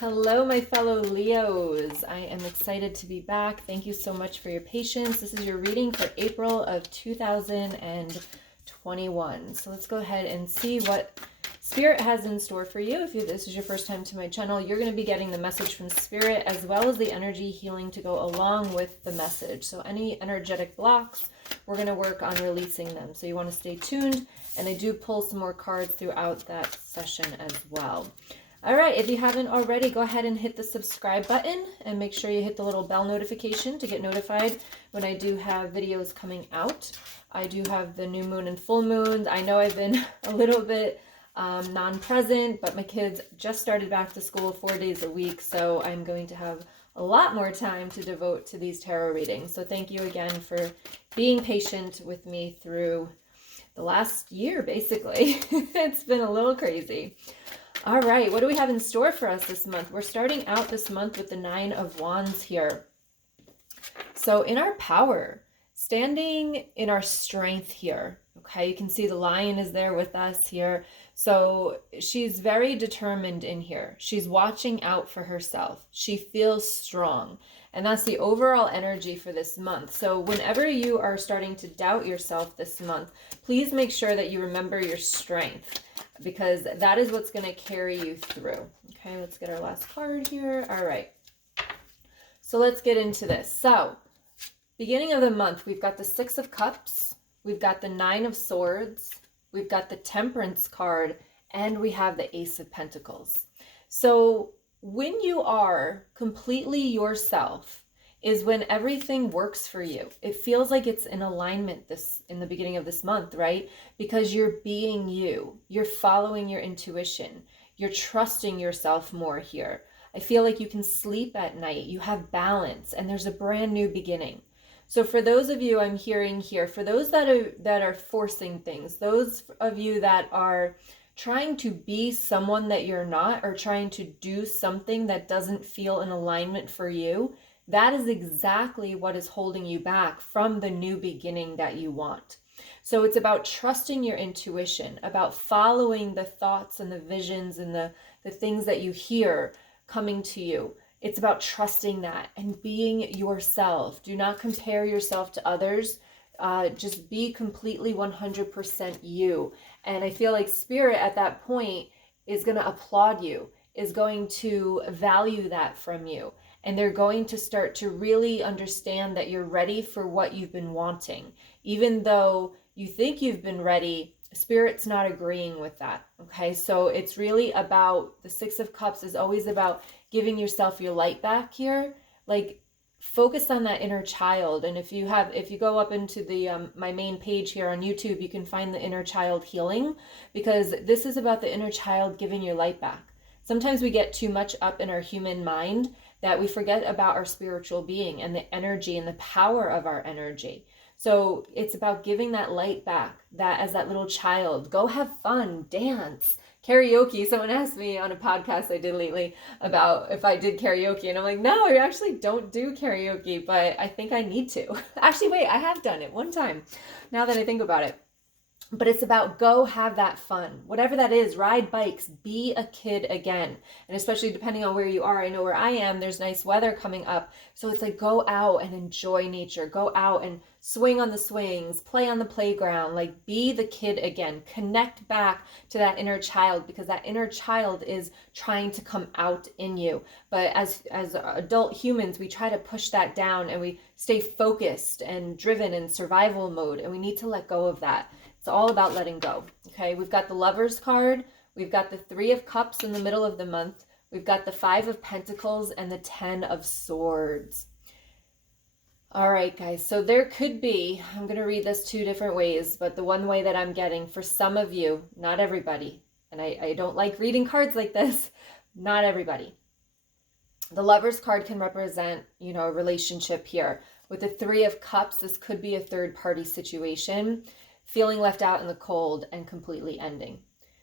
Hello, my fellow Leos. I am excited to be back. Thank you so much for your patience. This is your reading for April of 2021. So let's go ahead and see what Spirit has in store for you. If this is your first time to my channel, you're going to be getting the message from Spirit as well as the energy healing to go along with the message. So any energetic blocks, we're going to work on releasing them. So you want to stay tuned, and I do pull some more cards throughout that session as well. All right, if you haven't already, go ahead and hit the subscribe button and make sure you hit the little bell notification to get notified when I do have videos coming out. I do have the new moon and full moons. I know I've been a little bit non-present, but my kids just started back to school 4 days a week, so I'm going to have a lot more time to devote to these tarot readings. So thank you again for being patient with me through the last year, basically. It's been a little crazy. All right, what do we have in store for us this month? We're starting out this month with the 9 of Wands here. So in our power, standing in our strength here, okay? You can see the lion is there with us here. So she's very determined in here. She's watching out for herself. She feels strong. And that's the overall energy for this month. So whenever you are starting to doubt yourself this month, please make sure that you remember your strength, because that is what's going to carry you through. Okay, let's get our last card here. All right. So let's get into this. So beginning of the month, we've got the 6 of Cups. We've got the 9 of Swords. We've got the Temperance card, and we have the Ace of Pentacles. So when you are completely yourself is when everything works for you. It feels like it's in alignment in the beginning of this month, right? Because you're being you. You're following your intuition. You're trusting yourself more here. I feel like you can sleep at night. You have balance, and there's a brand new beginning. So for those of you I'm hearing here, for those that are forcing things, those of you that are trying to be someone that you're not, or trying to do something that doesn't feel in alignment for you, that is exactly what is holding you back from the new beginning that you want. So it's about trusting your intuition, about following the thoughts and the visions and the things that you hear coming to you. It's about trusting that and being yourself. Do not compare yourself to others. Just be completely 100% you. And I feel like Spirit at that point is going to applaud you, is going to value that from you. And they're going to start to really understand that you're ready for what you've been wanting. Even though you think you've been ready, Spirit's not agreeing with that. Okay, so it's really about, the 6 of Cups is always about giving yourself your light back here. Like, focus on that inner child. And if you go up into the my main page here on YouTube, you can find the inner child healing, because this is about the inner child giving your light back. Sometimes we get too much up in our human mind that we forget about our spiritual being and the energy and the power of our energy. So it's about giving that light back, that as that little child, go have fun, dance, karaoke. Someone asked me on a podcast I did lately about if I did karaoke, and I'm like, no, I actually don't do karaoke, but I think I need to. Actually, wait, I have done it one time, now that I think about it. But it's about go have that fun, whatever that is. Ride bikes, be a kid again. And especially depending on where you are, I know where I am, there's nice weather coming up. So it's like, go out and enjoy nature. Go out and swing on the swings, play on the playground, like be the kid again. Connect back to that inner child, because that inner child is trying to come out in you. But as adult humans, we try to push that down, and we stay focused and driven in survival mode, and we need to let go of that. It's all about letting go. Okay, we've got the Lovers card. We've got the 3 of Cups in the middle of the month. We've got the 5 of Pentacles and the 10 of Swords. All right, guys. So there could be, I'm going to read this 2 different ways, but the one way that I'm getting for some of you, not everybody, and I don't like reading cards like this, not everybody. The Lovers card can represent, a relationship here. With the 3 of Cups, this could be a third-party situation, feeling left out in the cold and completely ending.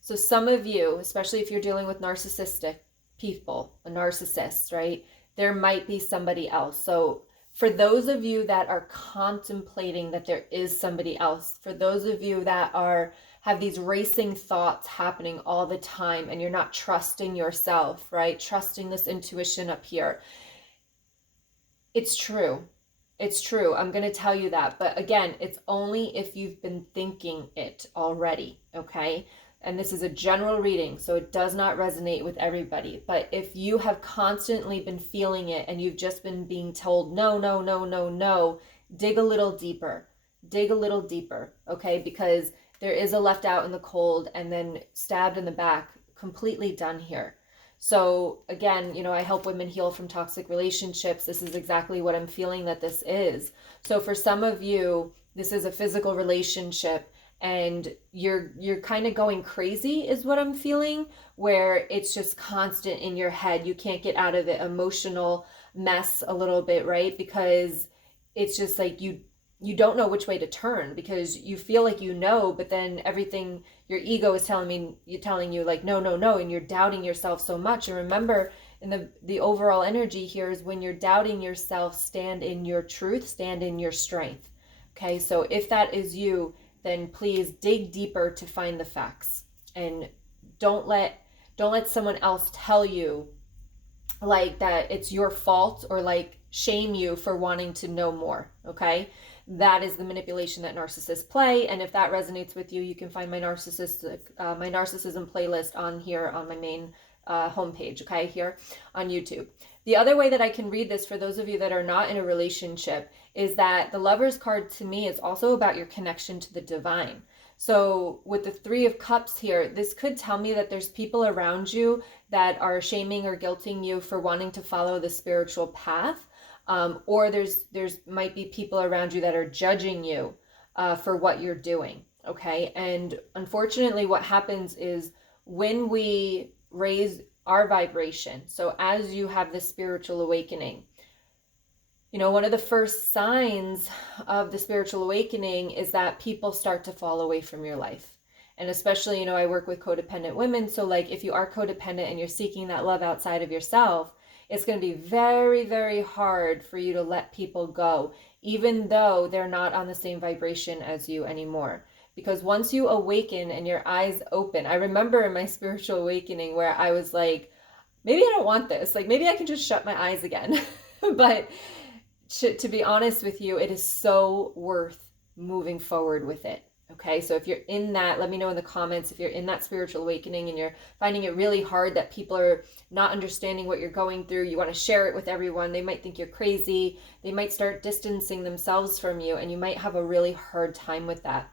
So some of you, especially if you're dealing with narcissistic people, a narcissist, right? There might be somebody else. So for those of you that are contemplating that there is somebody else, for those of you that are have these racing thoughts happening all the time, and you're not trusting yourself, right? Trusting this intuition up here. It's true. It's true. I'm going to tell you that. But again, it's only if you've been thinking it already, okay? And this is a general reading, so it does not resonate with everybody. But if you have constantly been feeling it and you've just been being told, no, no, no, no, no, dig a little deeper. Dig a little deeper, okay? Because there is a left out in the cold and then stabbed in the back, completely done here. So again, you know, I help women heal from toxic relationships. This is exactly what I'm feeling that this is. So for some of you, this is a physical relationship and you're kind of going crazy is what I'm feeling, where it's just constant in your head. You can't get out of it. Emotional mess a little bit, right? Because it's just like you don't know which way to turn, because you feel like you know, but then everything, your ego is telling you like, no, no, no, and you're doubting yourself so much. And remember, in the overall energy here is when you're doubting yourself, stand in your truth, stand in your strength. Okay, so if that is you, then please dig deeper to find the facts, and don't let someone else tell you like that it's your fault or like shame you for wanting to know more. Okay, that is the manipulation that narcissists play. And if that resonates with you, you can find my narcissism playlist on here on my main homepage, okay, here on YouTube. The other way that I can read this for those of you that are not in a relationship is that the Lover's card to me is also about your connection to the divine. So with the Three of Cups here, this could tell me that there's people around you that are shaming or guilting you for wanting to follow the spiritual path. Or there's might be people around you that are judging you for what you're doing, okay? And unfortunately, what happens is when we raise our vibration, so as you have this spiritual awakening, you know, one of the first signs of the spiritual awakening is that people start to fall away from your life. And especially, you know, I work with codependent women. So like if you are codependent and you're seeking that love outside of yourself, it's going to be very, very hard for you to let people go, even though they're not on the same vibration as you anymore. Because once you awaken and your eyes open, I remember in my spiritual awakening where I was like, maybe I don't want this. Like maybe I can just shut my eyes again. But to be honest with you, it is so worth moving forward with it. Okay, so if you're in that, let me know in the comments if you're in that spiritual awakening and you're finding it really hard that people are not understanding what you're going through. You want to share it with everyone. They might think you're crazy. They might start distancing themselves from you, and you might have a really hard time with that.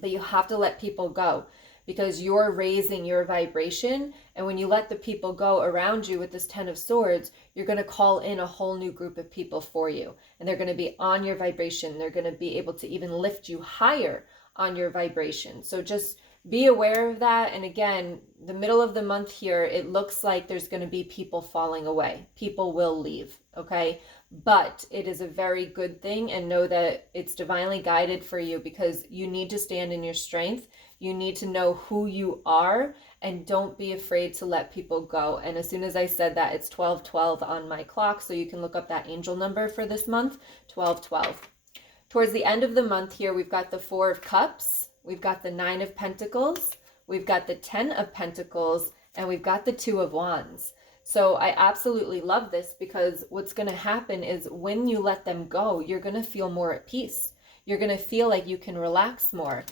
But you have to let people go, because you're raising your vibration. And when you let the people go around you with this Ten of Swords, you're going to call in a whole new group of people for you. And they're going to be on your vibration. They're going to be able to even lift you higher on your vibration. So just be aware of that. And again, the middle of the month here, it looks like there's going to be people falling away. People will leave, okay? But it is a very good thing, and know that it's divinely guided for you, because you need to stand in your strength. You need to know who you are, and don't be afraid to let people go. And as soon as I said that, it's 12:12 on my clock, so you can look up that angel number for this month, 12:12. Towards the end of the month here, we've got the Four of Cups, we've got the Nine of Pentacles, we've got the Ten of Pentacles, and we've got the Two of Wands. So I absolutely love this, because what's going to happen is when you let them go, you're going to feel more at peace. You're going to feel like you can relax more.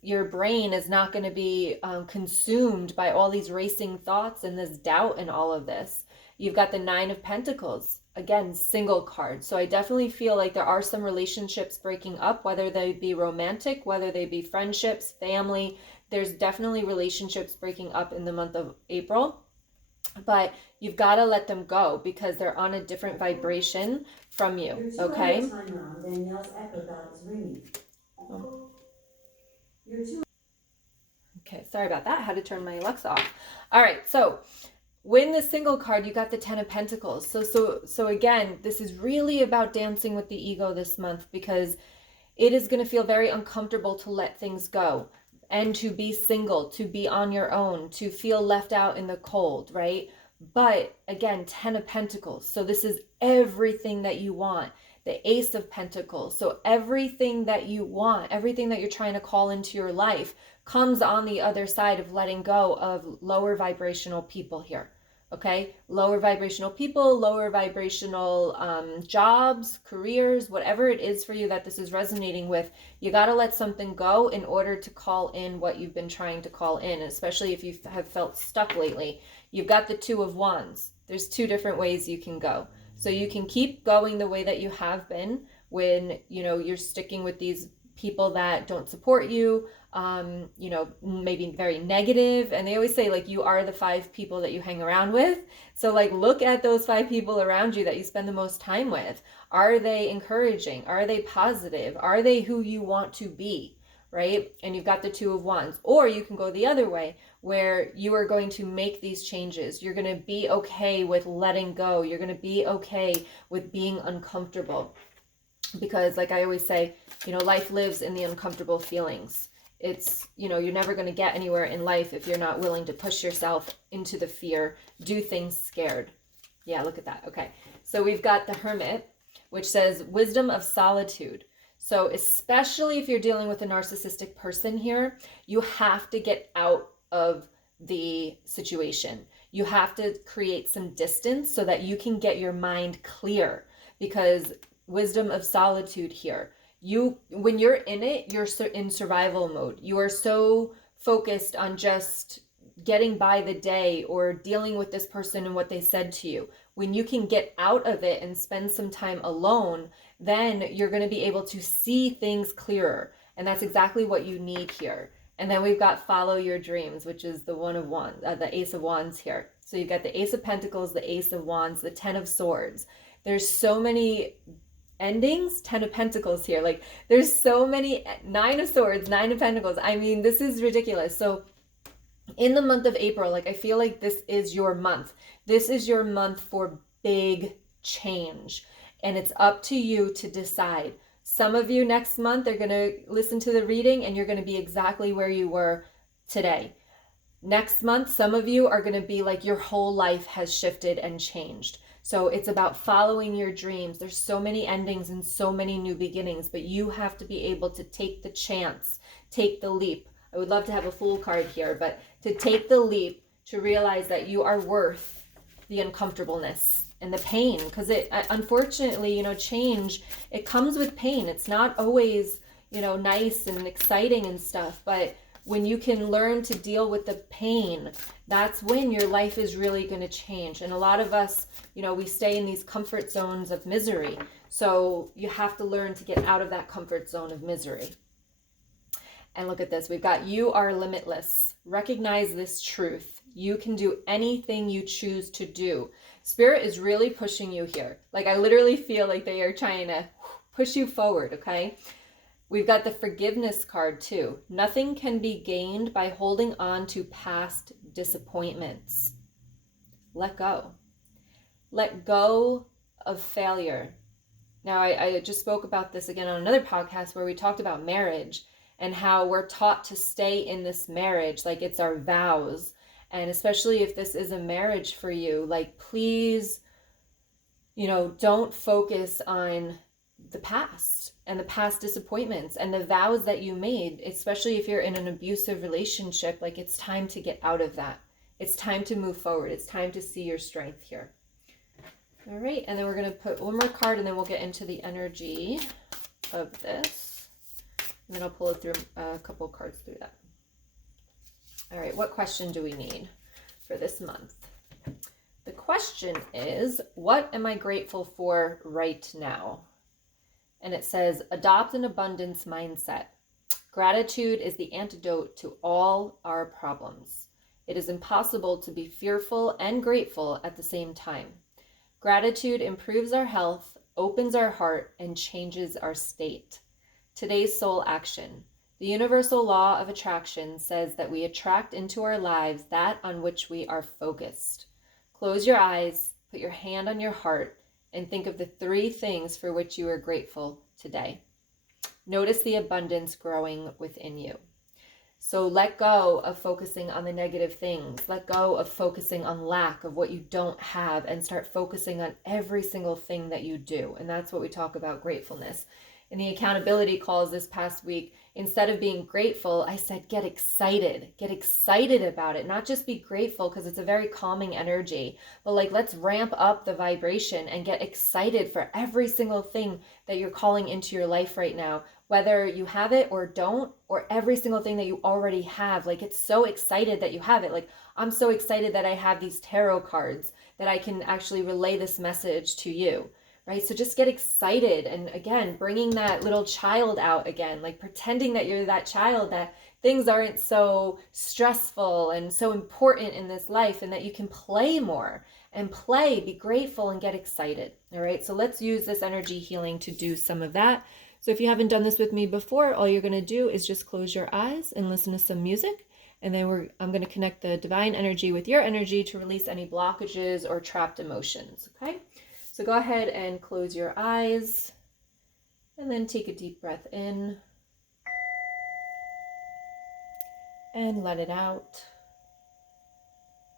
Your brain is not going to be consumed by all these racing thoughts and this doubt and all of this. You've got the Nine of Pentacles. Again, single card. So I definitely feel like there are some relationships breaking up, whether they be romantic, whether they be friendships, family. There's definitely relationships breaking up in the month of April. But you've got to let them go, because they're on a different vibration from you, okay? Danielle's echo dot is ringing. Okay, sorry about that. I had to turn my Alexa off. All right, so when the single card, you got the Ten of Pentacles. So again, this is really about dancing with the ego this month, because it is going to feel very uncomfortable to let things go and to be single, to be on your own, to feel left out in the cold, right? But again, Ten of Pentacles. So this is everything that you want. The Ace of Pentacles. So everything that you want, everything that you're trying to call into your life, comes on the other side of letting go of lower vibrational people here. Okay, lower vibrational people, lower vibrational jobs, careers, whatever it is for you that this is resonating with, you got to let something go in order to call in what you've been trying to call in, especially if you have felt stuck lately. You've got the Two of Wands. There's two different ways you can go. So you can keep going the way that you have been when, you know, you're sticking with these people that don't support you, you know, maybe very negative. And they always say, like, you are the 5 people that you hang around with. So, like, look at those 5 people around you that you spend the most time with. Are they encouraging? Are they positive? Are they who you want to be? Right? And you've got the Two of Wands. Or you can go the other way, where you are going to make these changes. You're going to be okay with letting go. You're going to be okay with being uncomfortable. Because, like I always say, you know, life lives in the uncomfortable feelings. It's, you know, you're never going to get anywhere in life if you're not willing to push yourself into the fear, do things scared. Yeah, look at that. Okay. So we've got the Hermit, which says wisdom of solitude. So especially if you're dealing with a narcissistic person here, you have to get out of the situation. You have to create some distance so that you can get your mind clear, because wisdom of solitude here, when you're in it, you're in survival mode. You are so focused on just getting by the day or dealing with this person and what they said to you. When you can get out of it and spend some time alone, then you're going to be able to see things clearer. And that's exactly what you need here. And then we've got follow your dreams, which is the One of Wands, the Ace of Wands here. So you've got the Ace of Pentacles, the Ace of Wands, the Ten of Swords. There's so many endings. 10 of Pentacles here. Like, there's so many. 9 of Swords, 9 of Pentacles. I mean, this is ridiculous. So in the month of April, like, I feel like this is your month. This is your month for big change. And it's up to you to decide. Some of you next month are going to listen to the reading and you're going to be exactly where you were today. Next month, some of you are going to be like your whole life has shifted and changed. So it's about following your dreams. There's so many endings and so many new beginnings, but you have to be able to take the chance, take the leap. I would love to have a Fool card here, but to take the leap, to realize that you are worth the uncomfortableness and the pain, because it, unfortunately, you know, change, it comes with pain. It's not always, you know, nice and exciting and stuff, but when you can learn to deal with the pain, that's when your life is really going to change. And a lot of us, you know, we stay in these comfort zones of misery. So you have to learn to get out of that comfort zone of misery. And look at this. We've got you are limitless. Recognize this truth. You can do anything you choose to do. Spirit is really pushing you here. Like, I literally feel like they are trying to push you forward, okay? We've got the forgiveness card too. Nothing can be gained by holding on to past disappointments. Let go. Let go of failure. Now, I just spoke about this again on another podcast where we talked about marriage and how we're taught to stay in this marriage like it's our vows. And especially if this is a marriage for you, like, please, you know, don't focus on the past and the past disappointments and the vows that you made, especially if you're in an abusive relationship. Like, it's time to get out of that. It's time to move forward. It's time to see your strength here. All right, and then we're going to put one more card and then we'll get into the energy of this. And then I'll pull it through a couple cards through that. All right, what question do we need for this month? The question is, what am I grateful for right now? And it says, adopt an abundance mindset. Gratitude is the antidote to all our problems. It is impossible to be fearful and grateful at the same time. Gratitude improves our health, opens our heart, and changes our state. Today's soul action. The universal law of attraction says that we attract into our lives that on which we are focused. Close your eyes, put your hand on your heart, and think of the 3 things for which you are grateful today. Notice the abundance growing within you. So let go of focusing on the negative things. Let go of focusing on lack of what you don't have and start focusing on every single thing that you do. And that's what we talk about gratefulness. in the accountability calls this past week, instead of being grateful, I said, get excited about it. Not just be grateful, because it's a very calming energy, but like, let's ramp up the vibration and get excited for every single thing that you're calling into your life right now, whether you have it or don't, or every single thing that you already have. Like, it's so excited that you have it. Like, I'm so excited that I have these tarot cards that I can actually relay this message to you. Right? So just get excited. And again, bringing that little child out again, like pretending that you're that child, that things aren't so stressful and so important in this life, and that you can play more and play, be grateful, and get excited. All right. So let's use this energy healing to do some of that. So if you haven't done this with me before, all you're going to do is just close your eyes and listen to some music. And then I'm going to connect the divine energy with your energy to release any blockages or trapped emotions. Okay. So go ahead and close your eyes, and then take a deep breath in and let it out.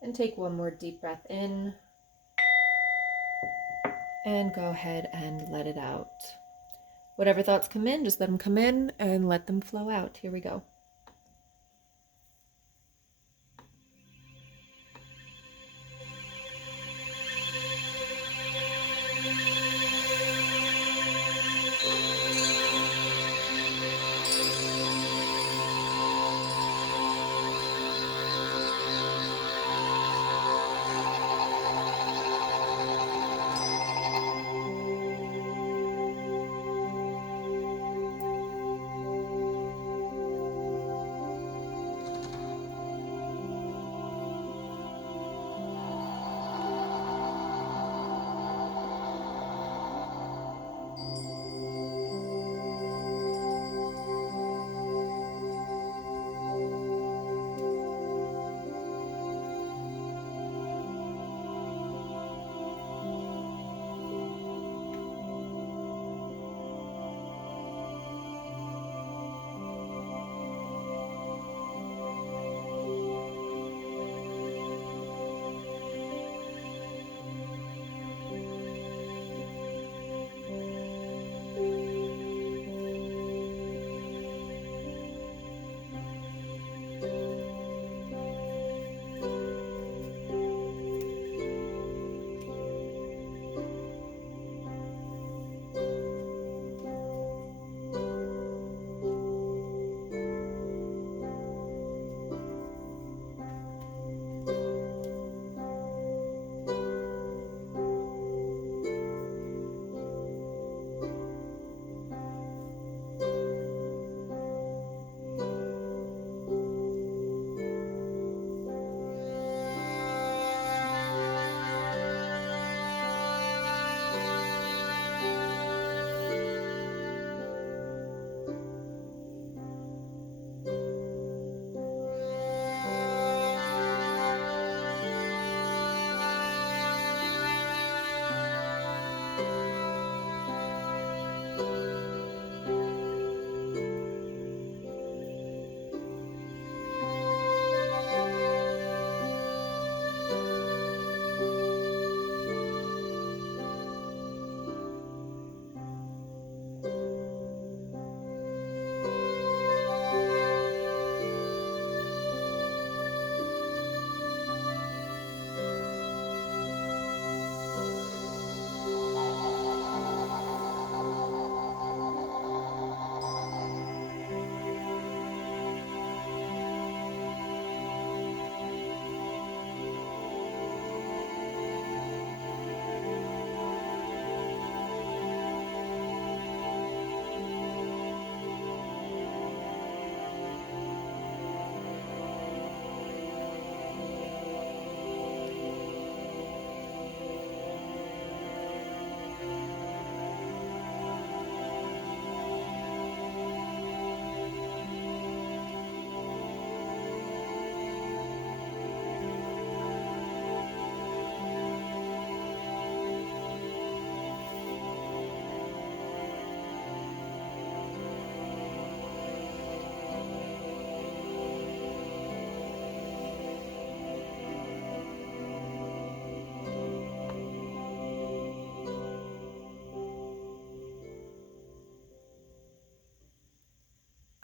And take one more deep breath in and go ahead and let it out. Whatever thoughts come in, just let them come in and let them flow out. Here we go.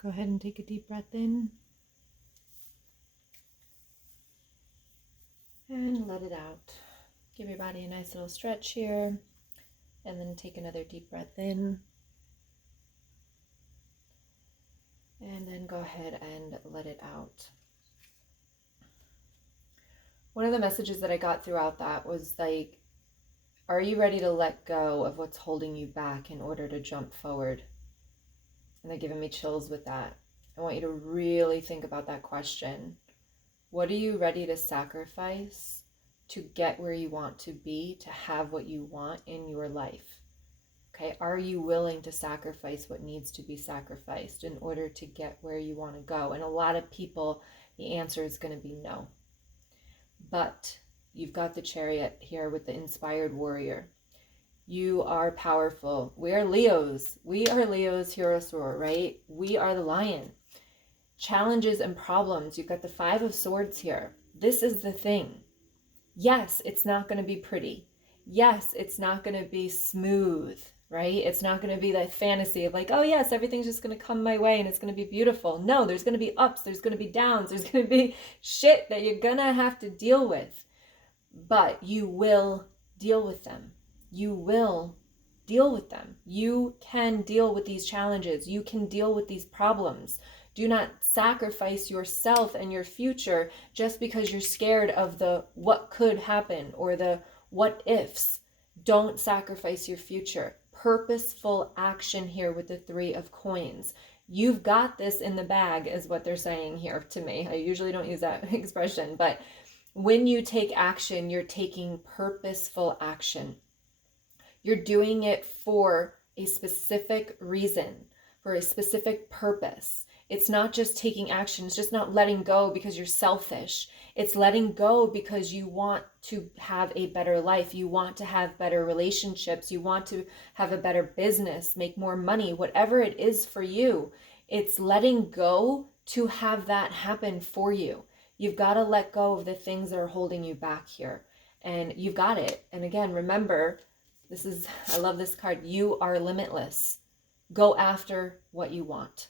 Go ahead and take a deep breath in. And let it out. Give your body a nice little stretch here. And then take another deep breath in. And then go ahead and let it out. One of the messages that I got throughout that was like, are you ready to let go of what's holding you back in order to jump forward? And they're giving me chills with that. I want you to really think about that question. What are you ready to sacrifice to get where you want to be, to have what you want in your life? Okay, are you willing to sacrifice what needs to be sacrificed in order to get where you want to go? And a lot of people, the answer is going to be no. But you've got the Chariot here with the inspired warrior. You are powerful. We are Leos. We are Leos, hero soror, right? We are the lion. Challenges and problems. You've got the 5 of Swords here. This is the thing. Yes, it's not going to be pretty. Yes, it's not going to be smooth, right? It's not going to be that fantasy of like, oh yes, everything's just going to come my way and it's going to be beautiful. No, there's going to be ups, there's going to be downs, there's going to be shit that you're going to have to deal with. But you will deal with them. You will deal with them. You can deal with these challenges. You can deal with these problems. Do not sacrifice yourself and your future just because you're scared of the what could happen or the what ifs. Don't sacrifice your future. Purposeful action here with the 3 of Coins. You've got this in the bag is what they're saying here to me. I usually don't use that expression, but when you take action, you're taking purposeful action. You're doing it for a specific reason, for a specific purpose. It's not just taking action. It's just not letting go because you're selfish. It's letting go because you want to have a better life. You want to have better relationships. You want to have a better business, make more money, whatever it is for you. It's letting go to have that happen for you. You've got to let go of the things that are holding you back here. And you've got it. And again, remember, I love this card. You are limitless. Go after what you want.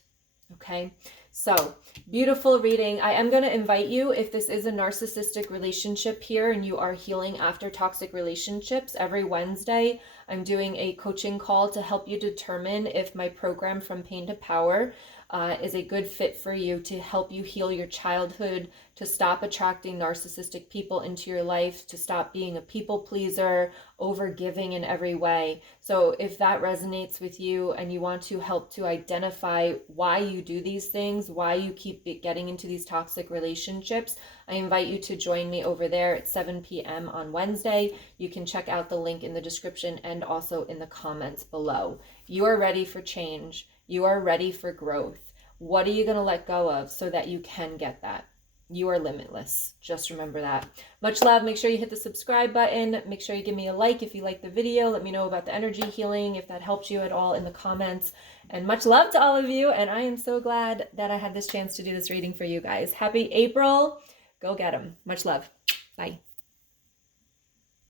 Okay, so beautiful reading. I am going to invite you, if this is a narcissistic relationship here and you are healing after toxic relationships, every Wednesday I'm doing a coaching call to help you determine if my program From Pain to Power is a good fit for you, to help you heal your childhood, to stop attracting narcissistic people into your life, to stop being a people pleaser, over giving in every way. So if that resonates with you and you want to help to identify why you do these things, why you keep getting into these toxic relationships, I invite you to join me over there at 7 p.m. on Wednesday. You can check out the link in the description and also in the comments below. You are ready for change. You are ready for growth. What are you going to let go of so that you can get that? You are limitless. Just remember that. Much love. Make sure you hit the subscribe button. Make sure you give me a like if you like the video. Let me know about the energy healing, if that helps you at all, in the comments. And much love to all of you. And I am so glad that I had this chance to do this reading for you guys. Happy April. Go get them. Much love. Bye.